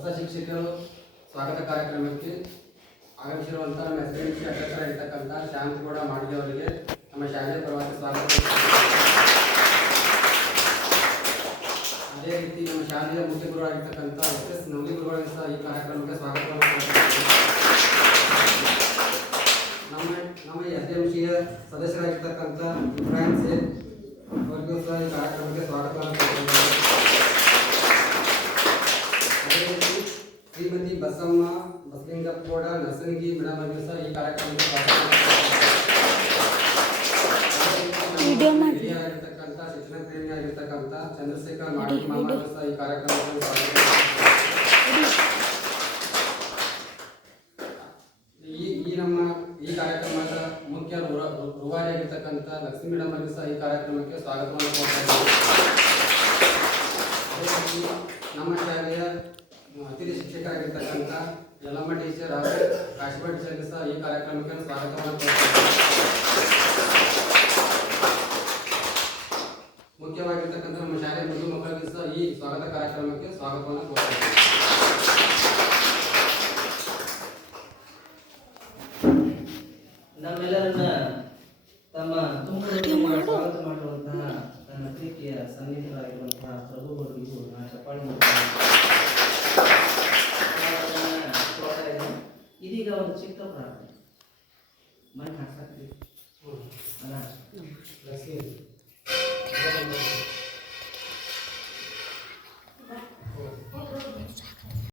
ಹೊಸ ಶಿಕ್ಷಕರು ಸ್ವಾಗತ ಕಾರ್ಯಕ್ರಮಕ್ಕೆ ಆಗಮಿಸಿರುವಂಥ ನಮ್ಮ ಎಸ್ಎಂಸಿ ಅಧ್ಯಕ್ಷರಾಗಿರ್ತಕ್ಕಂಥ ಶಾಂತಗೌಡ ಮಾಡ್ಗೆ ಅವರಿಗೆ ನಮ್ಮ ಶಾಲೆಯ ಪರವಾಗಿ ಸ್ವಾಗತ. ಅದೇ ರೀತಿ ನಮ್ಮ ಶಾಲೆಯ ಮುಖ್ಯ ಗುರುಗಳಾಗಿರ್ತಕ್ಕಂಥ ಎಸ್ ನವಲಿ ಗುರುಗಳಿಗೆ ಸಹ ಈ ಕಾರ್ಯಕ್ರಮಕ್ಕೆ ಸ್ವಾಗತವನ್ನು ನಮ್ಮ ಎಸ್ಎಂಸಿಯ ಸದಸ್ಯರಾಗಿರ್ತಕ್ಕಂಥ ಇಬ್ರಾಹಿಂ ಸೇಠ್ ಅವರಿಗೂ ಸಹ ಈ ಕಾರ್ಯಕ್ರಮಕ್ಕೆ ಸ್ವಾಗತವನ್ನು ಕೋರುತ್ತೇವೆ. ಅದೇ ರೀತಿ ಶ್ರೀಮತಿ ಬಸಮ್ಮ ಬಸಲಿಂಗಪ್ಪಗೌಡ ನರ್ಸಂಗಿ ಮೇಡಮ್ ಅವರಿಗೂ ಸಹ ಈ ಕಾರ್ಯಕ್ರಮಕ್ಕೆ ಹಿರಿಯರಾಗಿರ್ತಕ್ಕಂಥ ಶಿಕ್ಷಣ ಪ್ರೇಮಿಯಾಗಿರ್ತಕ್ಕಂಥ ಚಂದ್ರಶೇಖರ್ ಮಾಡಿ ಮಾಮ ಸಹ ಈ ಕಾರ್ಯಕ್ರಮಕ್ಕೆ ಈ ಕಾರ್ಯಕ್ರಮದ ಮುಖ್ಯ ರೂವಾರಿಯಾಗಿರ್ತಕ್ಕಂಥ ಲಕ್ಷ್ಮೀ ಮೇಡಮ್ ಅವರಿಗೂ ಸಹ ಈ ಕಾರ್ಯಕ್ರಮಕ್ಕೆ ಸ್ವಾಗತವನ್ನು ಕೋರ್ತಾ ಇದ್ದೀವಿ. ನಮ್ಮ ಶಾಲೆಯ ಅತಿಥಿ ಶಿಕ್ಷಕರಾಗಿರ್ತಕ್ಕಂಥ ಯಲ್ಲಮ್ಮ ಟೀಚರ್ ಹಾಗೂ ಕಾಶಿಬಾ ಟೀಚರ್ಗೆ ಸಹ ಈ ಕಾರ್ಯಕ್ರಮಕ್ಕೆ ಸ್ವಾಗತವನ್ನು ಕೋರ್ತಾ ಮುಖ್ಯವಾಗಿರ್ತಕ್ಕಂಥ ನಮ್ಮ ಶಾಲೆಯ ಮೃದು ಮಕ್ಕಳಿಗೆ ಸಹ ಈ ಸ್ವಾಗತ ಕಾರ್ಯಕ್ರಮಕ್ಕೆ ಸ್ವಾಗತವನ್ನು ಕೋರ್ತಾ ಇದ್ದೀವಿ. ನಮ್ಮೆಲ್ಲರನ್ನ ತಮ್ಮ ತುಮಕೂರು ಸ್ವಾಗತ ಮಾಡುವಂತಹ ನನ್ನ ಪ್ರೀತಿಯ ಸನ್ನಿಹಿತರಾಗಿರುವಂತಹ ಪ್ರಭು ಅವರಿಗೂ ನಾನು ಚಪ್ಪಾಳೆ ಇದೀಗ ಒಂದು ಚಿಕ್ಕ ಪ್ರಾರ್ಥನೆ ಮನೆ ಹಾಕ್ತೀವಿ ಅಲ್ಲ